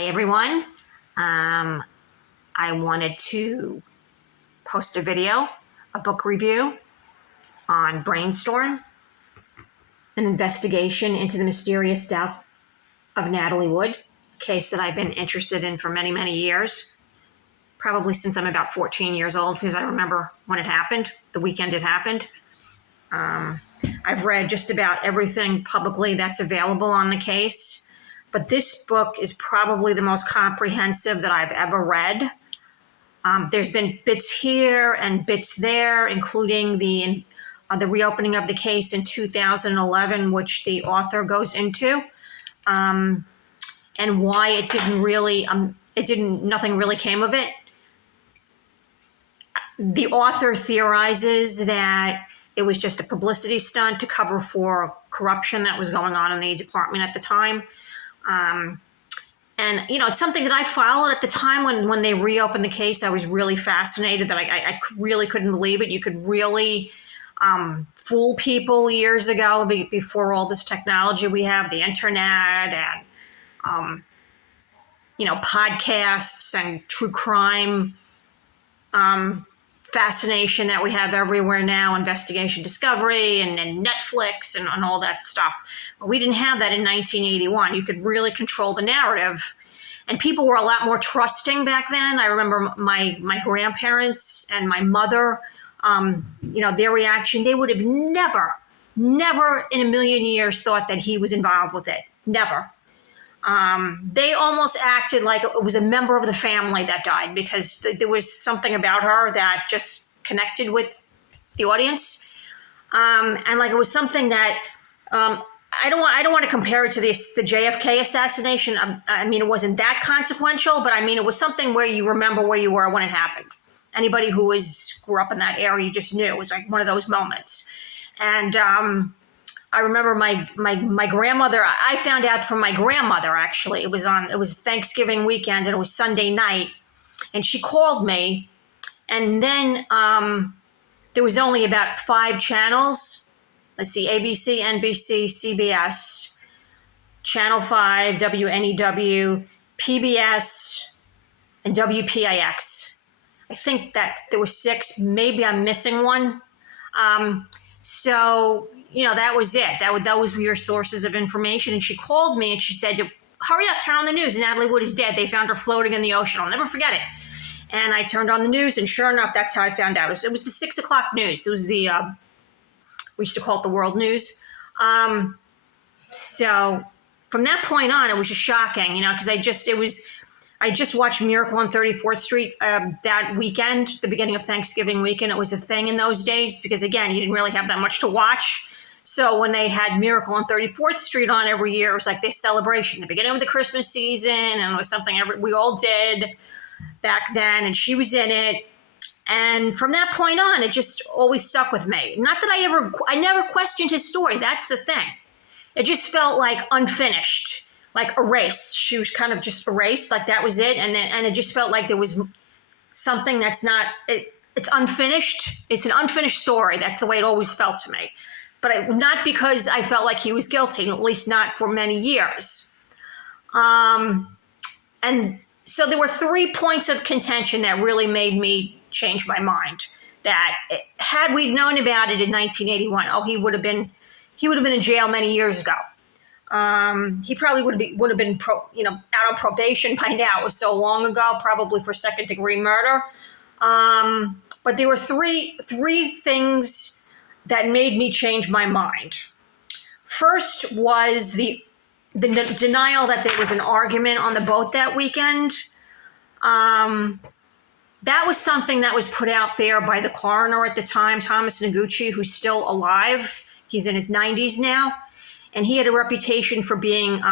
Hi everyone. I wanted to post a video, a book review on Brainstorm, an investigation into the mysterious death of Natalie Wood, a case that I've been interested in for many, many years, probably since I'm about 14 years old, because I remember when it happened, the weekend it happened. I've read just about everything publicly that's available on the case. But this book is probably the most comprehensive that I've ever read. There's been bits here and bits there, including the reopening of the case in 2011, which the author goes into, and why it didn't really, nothing really came of it. The author theorizes that it was just a publicity stunt to cover for corruption that was going on in the department at the time. And, it's something that I followed at the time when they reopened the case. I was really fascinated that I really couldn't believe it. You could really fool people years ago before all this technology we have, the internet and, podcasts and true crime fascination that we have everywhere now, investigation discovery and Netflix and all that stuff. But we didn't have that in 1981. You could really control the narrative. And people were a lot more trusting back then. I remember my grandparents and my mother, their reaction. They would have never in a million years thought that he was involved with it. Never. They almost acted like it was a member of the family that died because there was something about her that just connected with the audience. And like it was something that I don't want to compare it to the JFK assassination. It wasn't that consequential, but it was something where you remember where you were when it happened. Anybody who grew up in that area, you just knew it was like one of those moments. And I remember my grandmother. I found out from my grandmother, actually. It was Thanksgiving weekend and it was Sunday night, and she called me, and then there was only about 5 channels. Let's see: ABC, NBC, CBS, Channel 5, WNEW, PBS, and WPIX. I think that there were 6. Maybe I'm missing one. So that was it. Those were your sources of information. And she called me and she said, hurry up, turn on the news. Natalie Wood is dead. They found her floating in the ocean. I'll never forget it. And I turned on the news, and sure enough, that's how I found out. It was the 6 o'clock news. It was we used to call it the world news. So from that point on, it was just shocking, because I just watched Miracle on 34th Street that weekend, the beginning of Thanksgiving weekend. It was a thing in those days because, again, you didn't really have that much to watch. So when they had Miracle on 34th Street on every year, it was like this celebration, the beginning of the Christmas season, and it was something we all did back then, and she was in it. And from that point on, it just always stuck with me. Not that I never questioned his story. That's the thing. It just felt like unfinished, like erased. She was kind of just erased, like that was it. And it just felt like there was something that's not, it's unfinished. It's an unfinished story. That's the way it always felt to me. But not because I felt like he was guilty, at least not for many years. And so there were 3 points of contention that really made me change my mind. That had we known about it in 1981, he would have been in jail many years ago. He probably would have been out on probation by now. It was so long ago, probably for second-degree murder. But there were three things that made me change my mind. First was the denial that there was an argument on the boat that weekend. That was something that was put out there by the coroner at the time, Thomas Noguchi, who's still alive. He's in his 90s now. And he had a reputation for being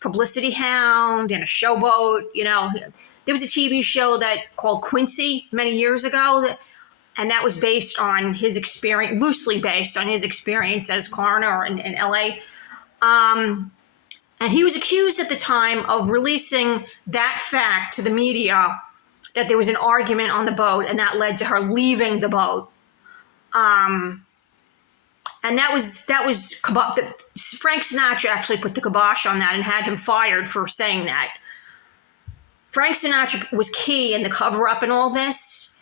publicity hound and a showboat. There was a TV show called Quincy many years ago, and that was based on his experience, loosely based on his experience as coroner in LA. And he was accused at the time of releasing that fact to the media, that there was an argument on the boat, and that led to her leaving the boat. And that was Frank Sinatra actually put the kibosh on that and had him fired for saying that. Frank Sinatra was key in the cover-up and all this.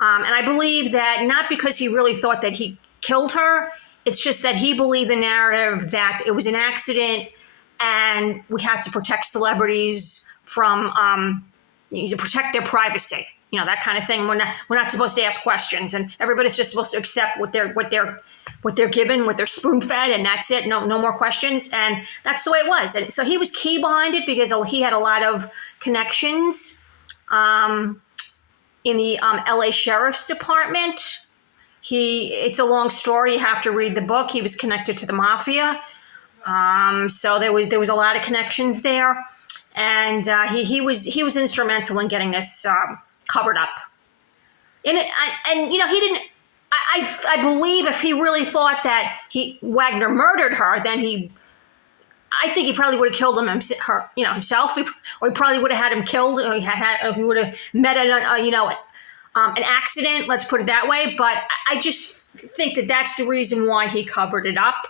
And I believe that not because he really thought that he killed her, it's just that he believed the narrative that it was an accident and we had to protect celebrities from, to protect their privacy, that kind of thing. We're not supposed to ask questions, and everybody's just supposed to accept what they're given, what they're spoon-fed, and that's it. No more questions. And that's the way it was. And so he was key behind it because he had a lot of connections in the LA Sheriff's Department. It's a long story. You have to read the book. He was connected to the mafia. So there was a lot of connections there. And he was instrumental in getting this covered up. He didn't. I believe if he really thought that Wagner murdered her, then I think he probably would have killed himself, or he probably would have had him killed, or he would have met an accident. Let's put it that way. But I just think that that's the reason why he covered it up.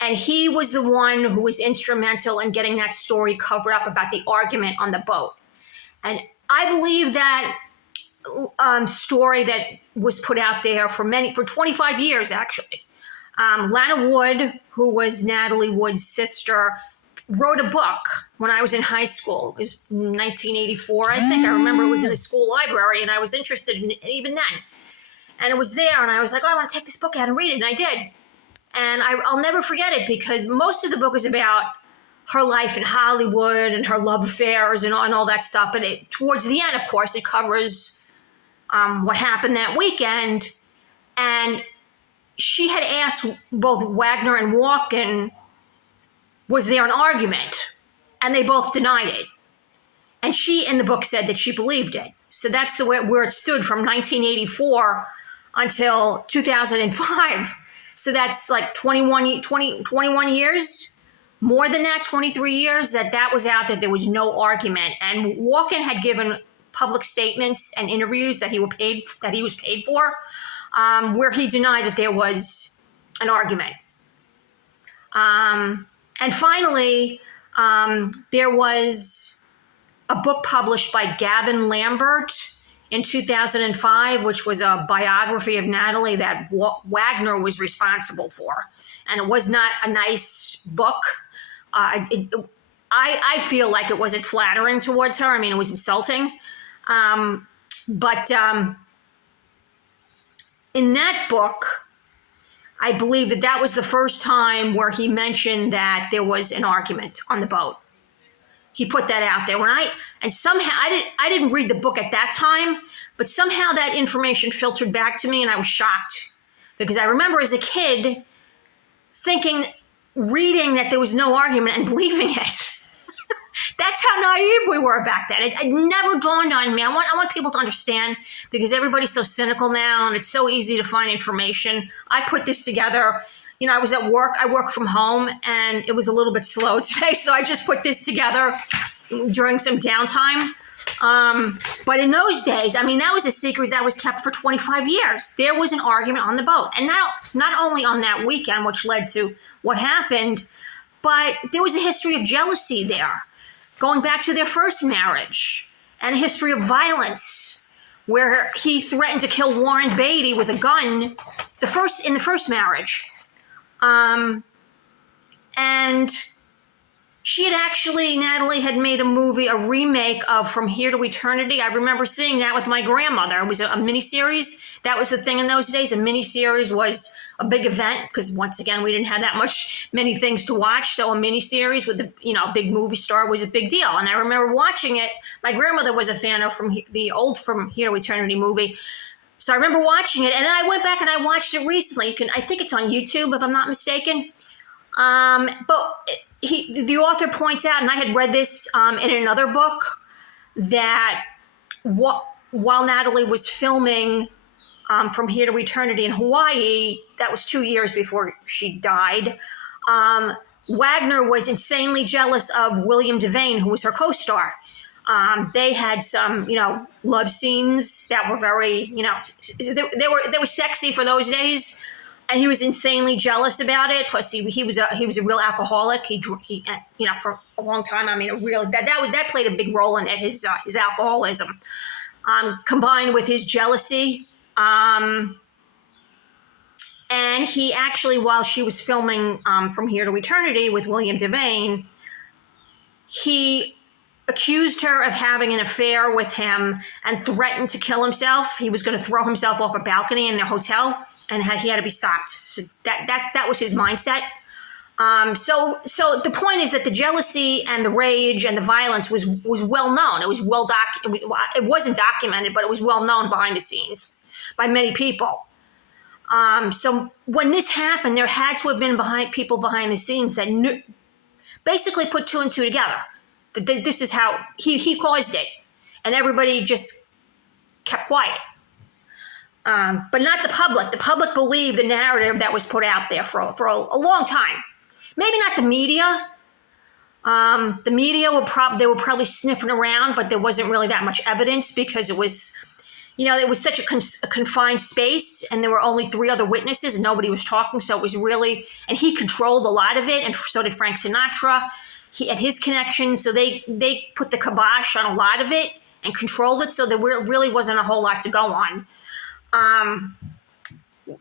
And he was the one who was instrumental in getting that story covered up about the argument on the boat. And I believe that story that was put out there for 25 years, actually. Lana Wood, who was Natalie Wood's sister, wrote a book when I was in high school. It was 1984, I think. I remember it was in the school library, and I was interested in it even then. And it was there, and I was like, I want to take this book out and read it, and I did. And I'll never forget it because most of the book is about her life in Hollywood and her love affairs and all that stuff. But towards the end, of course, it covers what happened that weekend. And she had asked both Wagner and Walken, was there an argument? And they both denied it. And she, in the book, said that she believed it. So that's where it stood from 1984 until 2005. So that's like 21 years, more than that, 23 years that was out there. There was no argument. And Walken had given public statements and interviews that he was paid for, where he denied that there was an argument. And finally, there was a book published by Gavin Lambert in 2005, which was a biography of Natalie that Wagner was responsible for. And it was not a nice book. I feel like it wasn't flattering towards her. I mean, it was insulting. But in that book, I believe that was the first time where he mentioned that there was an argument on the boat. He put that out there. Somehow I didn't read the book at that time, but somehow that information filtered back to me, and I was shocked because I remember as a kid reading that there was no argument and believing it. That's how naive we were back then. It never dawned on me. I want people to understand because everybody's so cynical now and it's so easy to find information. I put this together. I was at work. I work from home and it was a little bit slow today. So I just put this together during some downtime. But in those days, that was a secret that was kept for 25 years. There was an argument on the boat. And now, not only on that weekend, which led to what happened, but there was a history of jealousy there, going back to their first marriage, and a history of violence, where he threatened to kill Warren Beatty with a gun in the first marriage. And Natalie had made a remake of From Here to Eternity. I remember seeing that with my grandmother. It was a miniseries. That was the thing in those days. A miniseries was a big event because once again, we didn't have that many things to watch. So a miniseries with a big movie star was a big deal. And I remember watching it. My grandmother was a fan of the old From Here to Eternity movie. So I remember watching it, and then I went back and I watched it recently. I think it's on YouTube if I'm not mistaken. But the author points out, and I had read this in another book, that while Natalie was filming From Here to Eternity in Hawaii, that was 2 years before she died, Wagner was insanely jealous of William Devane, who was her co-star. They had some, love scenes that were very, they were sexy for those days. and he was insanely jealous about it. Plus, he was a real alcoholic. He for a long time. I mean, that played a big role in it. His alcoholism, combined with his jealousy. And he actually, while she was filming From Here to Eternity with William Devane, he accused her of having an affair with him and threatened to kill himself. He was going to throw himself off a balcony in their hotel, and he had to be stopped. So that was his mindset. So the point is that the jealousy and the rage and the violence was well known. It was it wasn't documented, but it was well known behind the scenes by many people. So when this happened, there had to have been people behind the scenes that basically put two and two together. This is how he caused it, and everybody just kept quiet. But not the public. The public believed the narrative that was put out there for a long time. Maybe not the media. The media were probably sniffing around, but there wasn't really that much evidence because it was such a confined space, and there were only 3 other witnesses, and nobody was talking. So it was really, and he controlled a lot of it, and so did Frank Sinatra. He had his connections, so they put the kibosh on a lot of it and controlled it. So there really wasn't a whole lot to go on,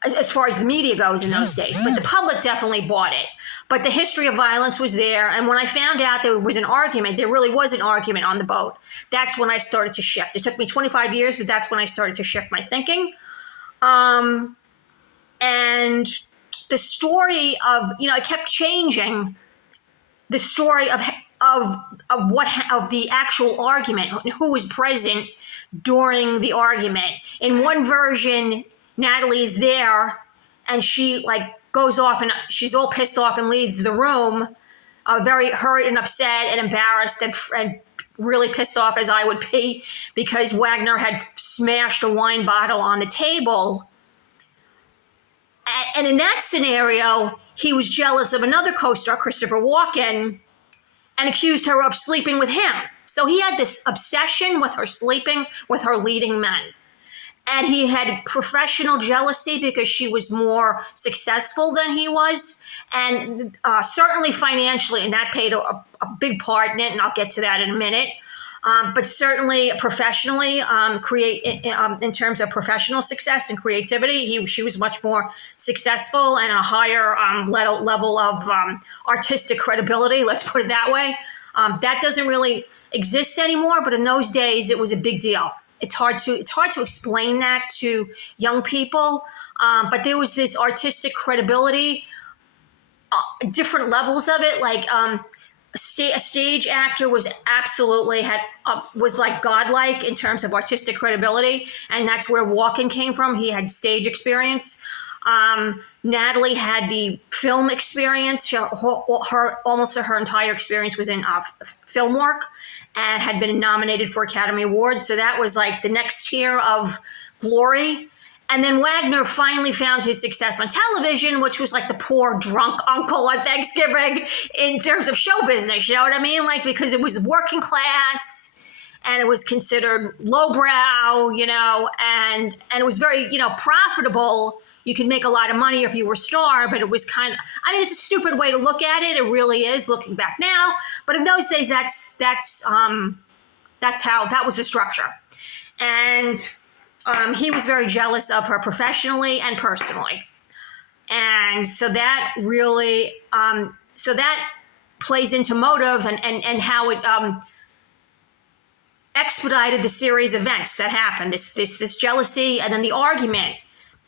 as far as the media goes in those days. But the public definitely bought it. But the history of violence was there. And when I found out there was an argument, there really was an argument on the boat, that's when I started to shift. It took me 25 years, but that's when I started to shift my thinking. And the story of, it kept changing. The story of the actual argument, who was present during the argument. In one version, Natalie is there, and she goes off, and she's all pissed off and leaves the room, very hurt and upset and embarrassed and really pissed off, as I would be, because Wagner had smashed a wine bottle on the table. And in that scenario, he was jealous of another co-star, Christopher Walken, and accused her of sleeping with him. So he had this obsession with her sleeping with her leading men. And he had professional jealousy because she was more successful than he was, and certainly financially, and that played a big part in it, and I'll get to that in a minute. But certainly professionally, in terms of professional success and creativity, she was much more successful and a higher level of artistic credibility, let's put it that way. That doesn't really exist anymore, but in those days, it was a big deal. It's hard to explain that to young people, but there was this artistic credibility, different levels of it. Like a stage actor was like godlike in terms of artistic credibility, and that's where Walken came from. He had stage experience. Natalie had the film experience. Almost her entire experience was in film work, and had been nominated for Academy Awards. So that was like the next tier of glory. And then Wagner finally found his success on television, which was like the poor drunk uncle on Thanksgiving in terms of show business. You know what I mean? Because it was working class, and it was considered lowbrow, and it was very, profitable. You could make a lot of money if you were a star, but it was it's a stupid way to look at it. It really is, looking back now. But in those days, that was the structure. And he was very jealous of her professionally and personally. And so that really, that plays into motive and how it expedited the series of events that happened, this jealousy, and then the argument.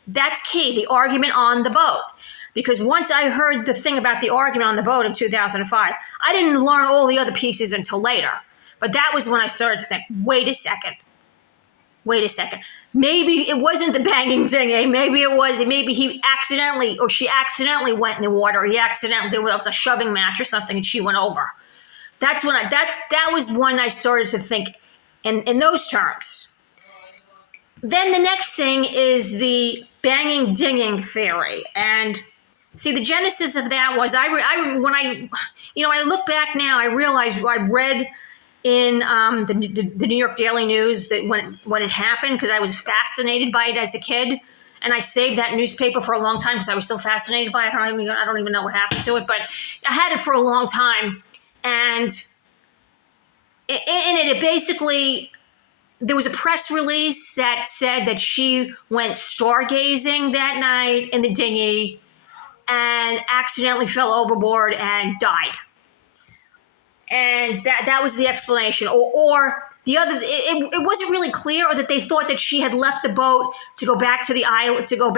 That's key, the argument on the boat. Because once I heard the thing about the argument on the boat in 2005, I didn't learn all the other pieces until later. But that was when I started to think, wait a second. Maybe it wasn't the banging dinging. Maybe he accidentally, or she accidentally went in the water. Or there was a shoving match or something, and she went over. That was when I started to think in those terms. Then the next thing is the banging dinging theory. And see, the genesis of that was when I look back now, I realized I read in the New York Daily News that when it happened, because I was fascinated by it as a kid, and I saved that newspaper for a long time because I was so fascinated by it. I don't even know what happened to it, but I had it for a long time. And in it basically, there was a press release that said that she went stargazing that night in the dinghy and accidentally fell overboard and died. And that was the explanation. Or the other, it wasn't really clear, or that they thought that she had left the boat to go back to the island, to go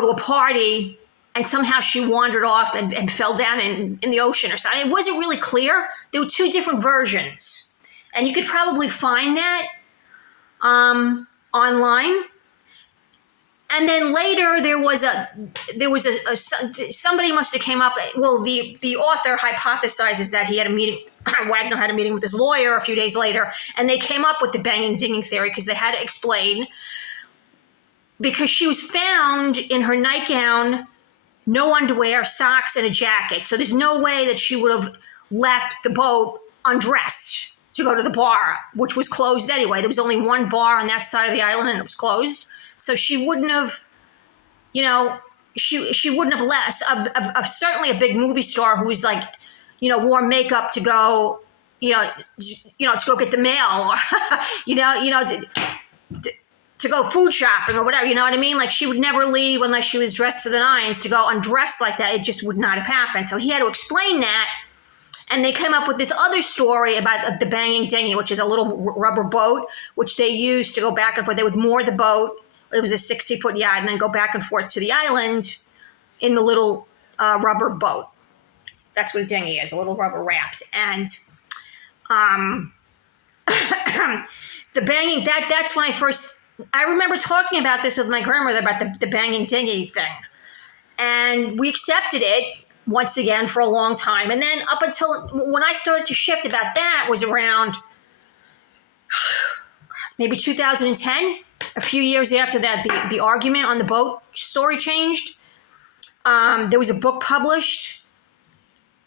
to a party, and somehow she wandered off and fell down in the ocean or something. It wasn't really clear. There were two different versions. And you could probably find that online. And then later somebody must have came up. Well, the author hypothesizes that he had a meeting. Wagner had a meeting with his lawyer a few days later, and they came up with the banging dinghy theory because they had to explain, because she was found in her nightgown, no underwear, socks, and a jacket. So there's no way that she would have left the boat undressed to go to the bar, which was closed anyway. There was only one bar on that side of the island, and it was closed. So she wouldn't have, she wouldn't have left. Certainly a big movie star who was like, wore makeup to go, to go get the mail, or, to go food shopping or whatever, you know what I mean? Like, she would never leave unless she was dressed to the nines. To go undressed like that, it just would not have happened. So he had to explain that. And they came up with this other story about the banging dinghy, which is a little rubber boat, which they used to go back and forth. They would moor the boat. It was a 60-foot yacht, and then go back and forth to the island in the little rubber boat. That's what a dinghy is, a little rubber raft. And the banging, that's when I remember talking about this with my grandmother about the banging dinghy thing. And we accepted it once again for a long time. And then up until when I started to shift about that was around maybe 2010, a few years after that, the argument on the boat story changed. There was a book published,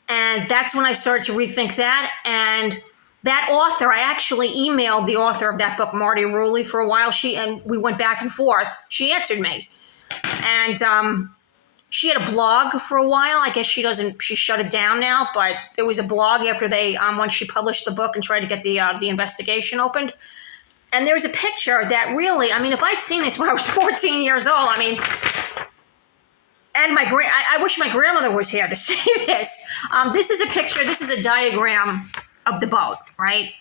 and that's when I started to rethink that. And that author, I actually emailed the author of that book, Marty Rulli, for a while. And we went back and forth. She answered me. And she had a blog for a while. I guess she shut it down now, but there was a blog after when she published the book and tried to get the investigation opened. And there's a picture that really, if I'd seen this when I was 14 years old, and I wish my grandmother was here to see this. This is a picture, this is a diagram of the boat, right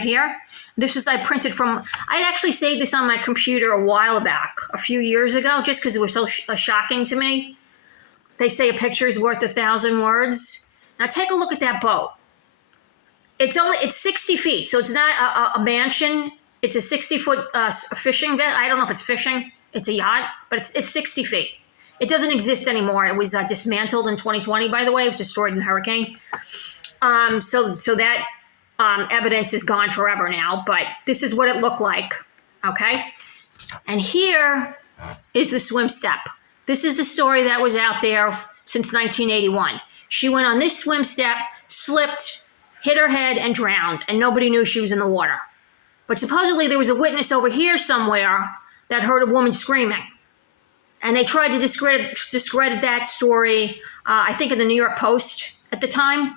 here. This is I printed from, I'd actually saved this on my computer a while back, a few years ago, just because it was so shocking to me. They say a picture is worth 1,000 words. Now take a look at that boat. It's 60 feet, so it's not a mansion. It's a 60-foot fishing vessel. I don't know if it's fishing. It's a yacht, but it's 60 feet. It doesn't exist anymore. It was dismantled in 2020, by the way. It was destroyed in a hurricane. So that evidence is gone forever now, but this is what it looked like, okay? And here is the swim step. This is the story that was out there since 1981. She went on this swim step, slipped, hit her head, and drowned, and nobody knew she was in the water. But supposedly there was a witness over here somewhere that heard a woman screaming. And they tried to discredit that story, I think in the New York Post at the time,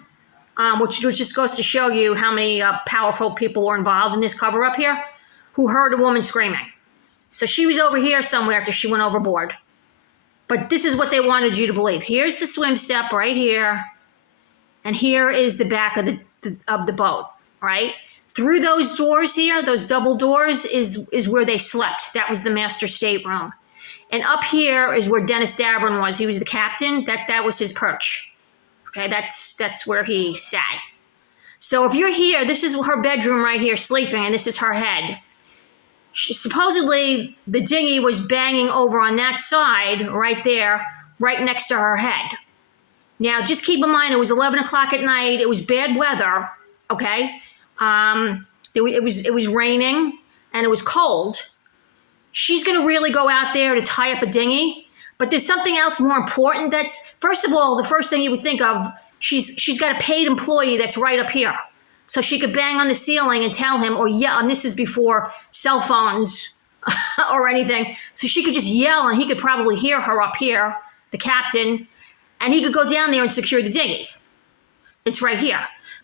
which just goes to show you how many powerful people were involved in this cover-up here, who heard a woman screaming. So she was over here somewhere after she went overboard. But this is what they wanted you to believe. Here's the swim step right here, and here is the back of the boat, right? Through those doors here, those double doors, is where they slept. That was the master stateroom. And up here is where Dennis Davern was. He was the captain. That was his perch. Okay, that's where he sat. So if you're here, this is her bedroom right here, sleeping, and this is her head. Supposedly, the dinghy was banging over on that side, right there, right next to her head. Now, just keep in mind, it was 11 o'clock at night. It was bad weather, okay? It was raining, and it was cold. She's going to really go out there to tie up a dinghy. But there's something else more important. That's, first of all, the first thing you would think of, she's got a paid employee that's right up here. So she could bang on the ceiling and tell him, or yell, and this is before cell phones or anything. So she could just yell and he could probably hear her up here, the captain, and he could go down there and secure the dinghy. It's right here.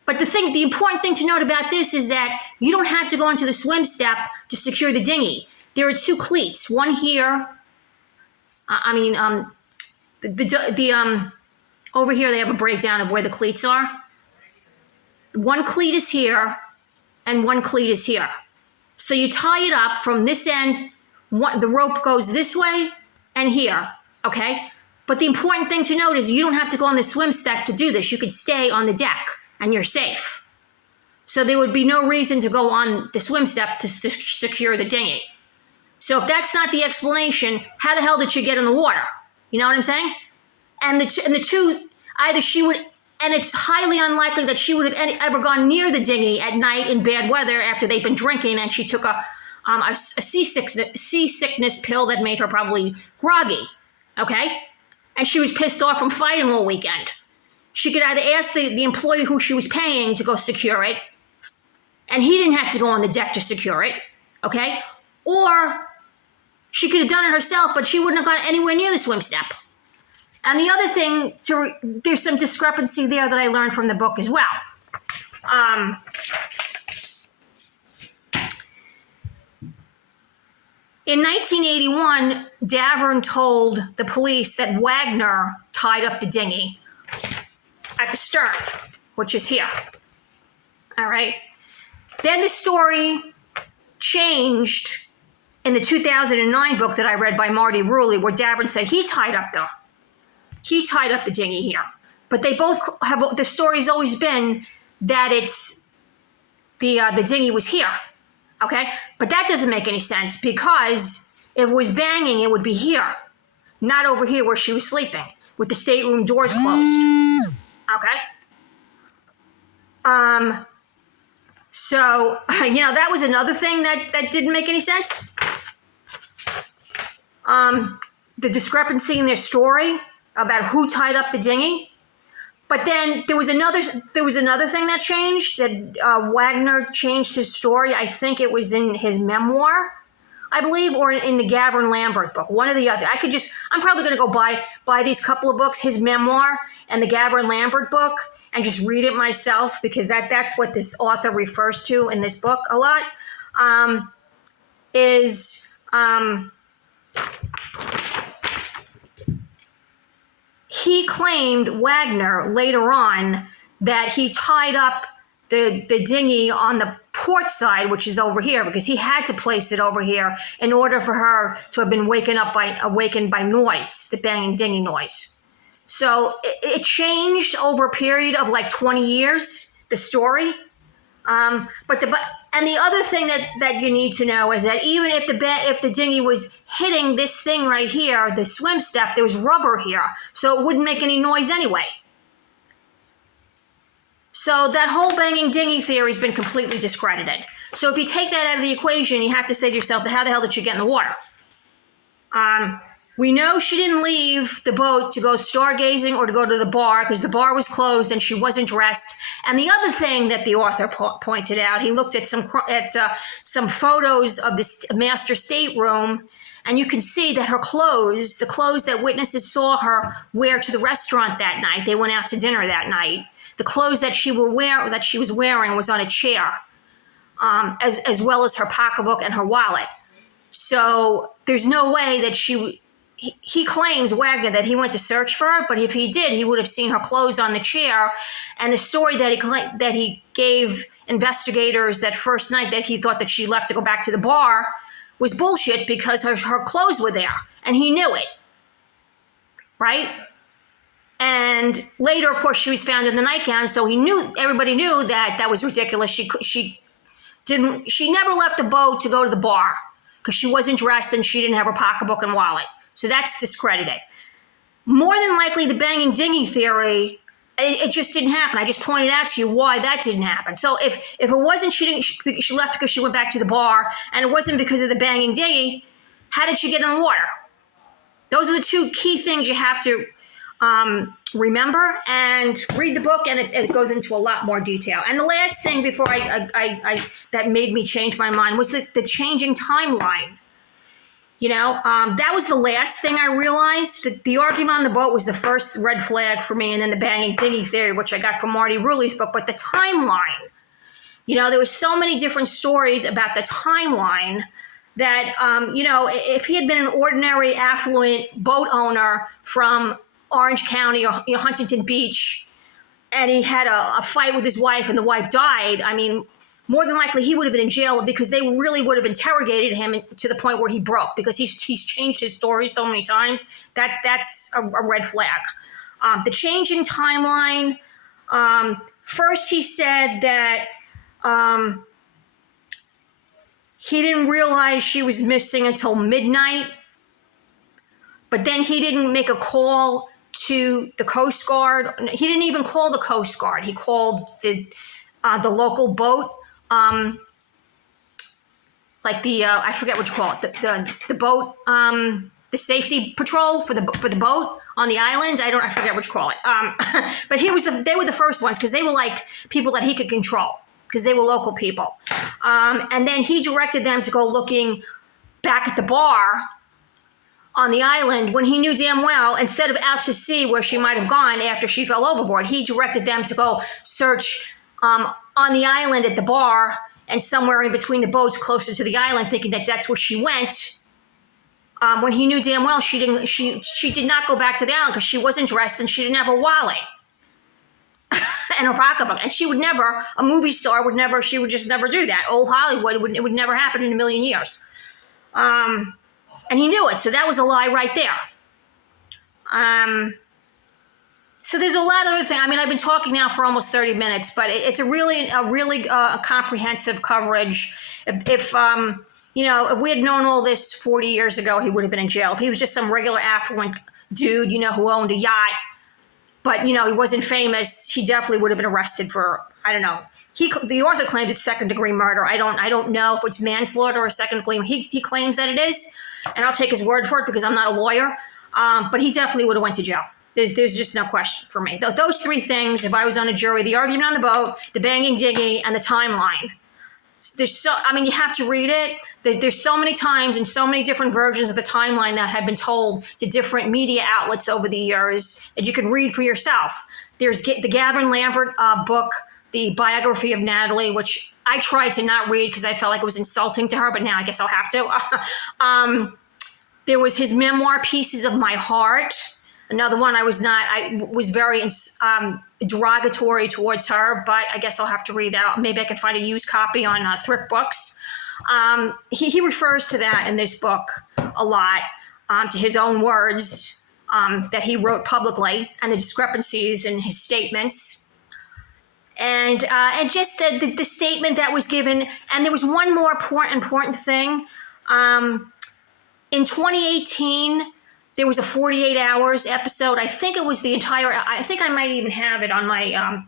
But the important thing to note about this is that you don't have to go into the swim step to secure the dinghy. There are two cleats, one here. Over here they have a breakdown of where the cleats are. One cleat is here, and one cleat is here. So you tie it up from this end. The rope goes this way and here, okay? But the important thing to note is you don't have to go on the swim step to do this. You could stay on the deck and you're safe. So there would be no reason to go on the swim step to secure the dinghy. So if that's not the explanation, how the hell did she get in the water? You know what I'm saying? And the two, either she would, and it's highly unlikely that she would have ever gone near the dinghy at night in bad weather after they've been drinking and she took a seasickness pill that made her probably groggy, okay? And she was pissed off from fighting all weekend. She could either ask the employee who she was paying to go secure it, and he didn't have to go on the deck to secure it, okay? Or she could have done it herself, but she wouldn't have gone anywhere near the swim step. And the other thing, there's some discrepancy there that I learned from the book as well. In 1981, Davern told the police that Wagner tied up the dinghy at the stern, which is here. All right. Then the story changed in the 2009 book that I read by Marty Rulli, where Davern said he tied up the dinghy here. But they both have, the story's always been that it's the dinghy was here. Okay, but that doesn't make any sense because if it was banging, it would be here, not over here where she was sleeping with the stateroom doors closed. Okay. So, that was another thing that didn't make any sense. The discrepancy in their story about who tied up the dinghy. But then there was another thing that changed, that Wagner changed his story. I think it was in his memoir, I believe, or in the Gavin Lambert book, one or the other. I'm probably going to go buy these couple of books, his memoir and the Gavin Lambert book, and just read it myself, because that's what this author refers to in this book a lot, he claimed, Wagner, later on, that he tied up the dinghy on the port side, which is over here, because he had to place it over here in order for her to have been awakened by noise, the banging dinghy noise. So it changed over a period of like 20 years, the story. And the other thing that you need to know is that even if the dinghy was hitting this thing right here, the swim step, there was rubber here, so it wouldn't make any noise anyway. So that whole banging dinghy theory has been completely discredited. So if you take that out of the equation, you have to say to yourself, how the hell did she get in the water? We know she didn't leave the boat to go stargazing or to go to the bar, because the bar was closed and she wasn't dressed. And the other thing that the author pointed out, he looked at some photos of this master stateroom, and you can see that her clothes, the clothes that witnesses saw her wear to the restaurant that night, they went out to dinner that night, the clothes that she was wearing was on a chair, as well as her pocketbook and her wallet. So there's no way that he claims, Wagner, that he went to search for her, but if he did, he would have seen her clothes on the chair. And the story that he gave investigators that first night, that he thought that she left to go back to the bar, was bullshit, because her clothes were there and he knew it, right? And later, of course, she was found in the nightgown, so everybody knew that was ridiculous. She never left the boat to go to the bar because she wasn't dressed and she didn't have her pocketbook and wallet. So that's discredited. More than likely, the banging dinghy theory, it just didn't happen. I just pointed out to you why that didn't happen. So if it wasn't she left because she went back to the bar, and it wasn't because of the banging dinghy, how did she get in the water? Those are the two key things you have to remember, and read the book, and it goes into a lot more detail. And the last thing before I that made me change my mind was the changing timeline That was the last thing I realized. The argument on the boat was the first red flag for me, and then the banging thingy theory, which I got from Marty Ruli's book. But the timeline, there was so many different stories about the timeline that, if he had been an ordinary affluent boat owner from Orange County or Huntington Beach, and he had a fight with his wife and the wife died, I mean, more than likely he would have been in jail because they really would have interrogated him to the point where he broke, because he's changed his story so many times. That's a red flag. The change in timeline, first he said that he didn't realize she was missing until midnight, but then he didn't make a call to the Coast Guard. He didn't even call the Coast Guard. He called the local boat, I forget what you call it, the boat, the safety patrol for the boat on the island. I forget what you call it. But they were the first ones, because they were like people that he could control, because they were local people. And then he directed them to go looking back at the bar on the island when he knew damn well, instead of out to sea where she might have gone after she fell overboard, he directed them to go search on the island at the bar and somewhere in between the boats closer to the island, thinking that that's where she went. When he knew damn well she did not go back to the island, because she wasn't dressed and she didn't have her wallet and her pocketbook. And she would never, a movie star would never, she would just never do that. Old Hollywood, it would never happen in a million years. And he knew it, so that was a lie right there. So there's a lot of other things. I mean, I've been talking now for almost 30 minutes, but it's a really comprehensive coverage. If we had known all this 40 years ago, he would have been in jail. If he was just some regular affluent dude, who owned a yacht, but, he wasn't famous, he definitely would have been arrested for, I don't know. The author claims it's second-degree murder. I don't know if it's manslaughter or second-degree. He claims that it is, and I'll take his word for it because I'm not a lawyer. But he definitely would have went to jail. There's just no question for me. Those three things, if I was on a jury: the argument on the boat, the banging diggy, and the timeline. You have to read it. There's so many times and so many different versions of the timeline that have been told to different media outlets over the years that you can read for yourself. There's the Gavin Lambert book, the biography of Natalie, which I tried to not read because I felt like it was insulting to her, but now I guess I'll have to. There was his memoir, Pieces of My Heart. Another one I was very derogatory towards her, but I guess I'll have to read that. Maybe I can find a used copy on Thrift Books. He refers to that in this book a lot, to his own words that he wrote publicly, and the discrepancies in his statements. And just the statement that was given. And there was one more important thing. In 2018, there was a 48 Hours episode. I think it was I think I might even have it on my,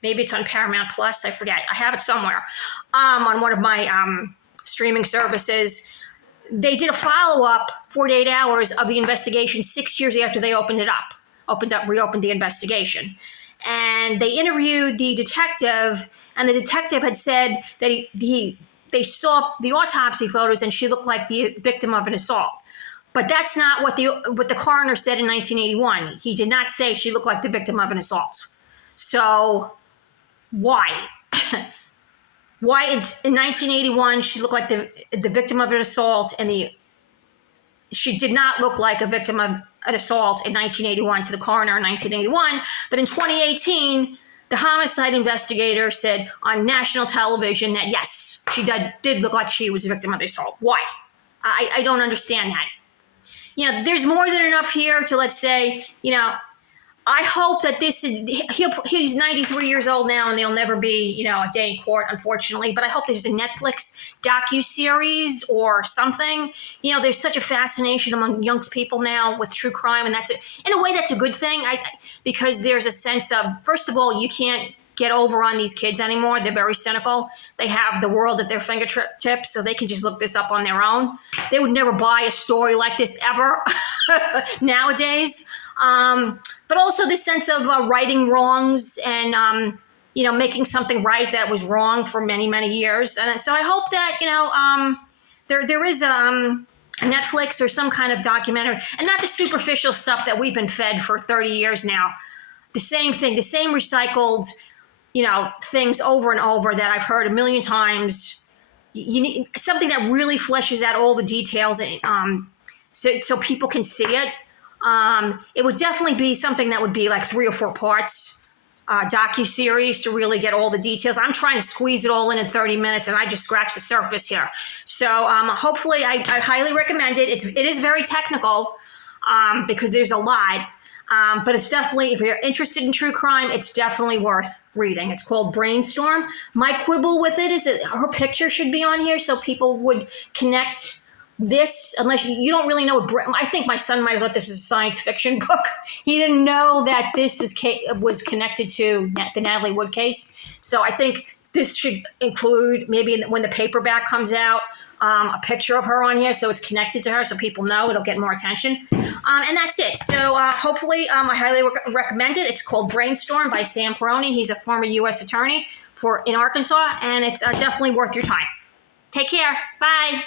maybe it's on Paramount Plus, I forget. I have it somewhere, on one of my streaming services. They did a follow-up 48 hours of the investigation 6 years after they reopened the investigation. And they interviewed the detective, and the detective had said that they saw the autopsy photos and she looked like the victim of an assault. But that's not what the coroner said in 1981. He did not say she looked like the victim of an assault. So why? Why in 1981 she looked like the victim of an assault, and she did not look like a victim of an assault in 1981 to the coroner in 1981, but in 2018 the homicide investigator said on national television that yes, she did look like she was a victim of the assault. Why? I don't understand that. There's more than enough here to, let's say, I hope that he's 93 years old now, and there'll never be, a day in court, unfortunately, but I hope there's a Netflix docuseries or something. There's such a fascination among young people now with true crime, and in a way that's a good thing, because there's a sense of, first of all, you can't get over on these kids anymore. They're very cynical. They have the world at their fingertips, so they can just look this up on their own. They would never buy a story like this ever nowadays. But also the sense of righting wrongs and, making something right that was wrong for many, many years. And so I hope that, there is Netflix or some kind of documentary, and not the superficial stuff that we've been fed for 30 years now. The same thing, the same recycled, things over and over that I've heard a million times. You need something that really fleshes out all the details, so people can see it. It would definitely be something that would be like 3 or 4 parts, docu-series to really get all the details. I'm trying to squeeze it all in 30 minutes, and I just scratched the surface here. So hopefully, I highly recommend it. It is very technical because there's a lot. But it's definitely, if you're interested in true crime, it's definitely worth reading. It's called Brainstorm. My quibble with it is that her picture should be on here so people would connect this, unless you don't really know. I think my son might have thought this was a science fiction book. He didn't know that this was connected to the Natalie Wood case. So I think this should include, maybe when the paperback comes out, a picture of her on here so it's connected to her so people know. It'll get more attention. And that's it. So hopefully I highly recommend it. It's called Brainstorm by Sam Peroni. He's a former U.S. attorney in Arkansas, and it's definitely worth your time. Take care. Bye.